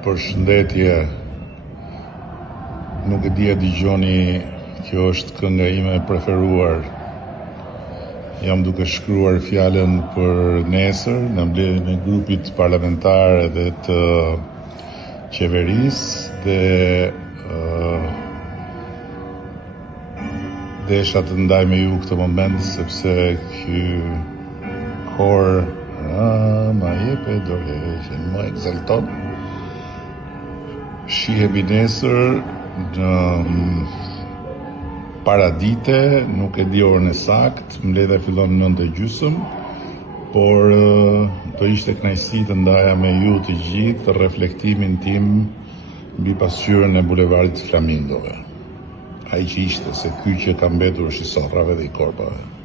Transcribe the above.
Përshëndetje, nuk e di a dëgjoni, kjo është kënga ime e preferuar. Jam duke shkruar fjalën për nesër në mbledhjen e grupit parlamentar edhe të qeverisë dhe desha të ndaj me ju këtë moment sepse ky kor ma jepe dorëheqjen, më ekzalton. Shihemi nesër në paradite, nuk e di orën e saktë, mbledhja fillon 9:30, por do ishte kënaqësi të ndaja me ju të gjithë reflektimin tim mbi pasqyrën e bulevardit Flamingove. Ai që ishte, se ky që ka mbetur është i sorrave dhe i korpave.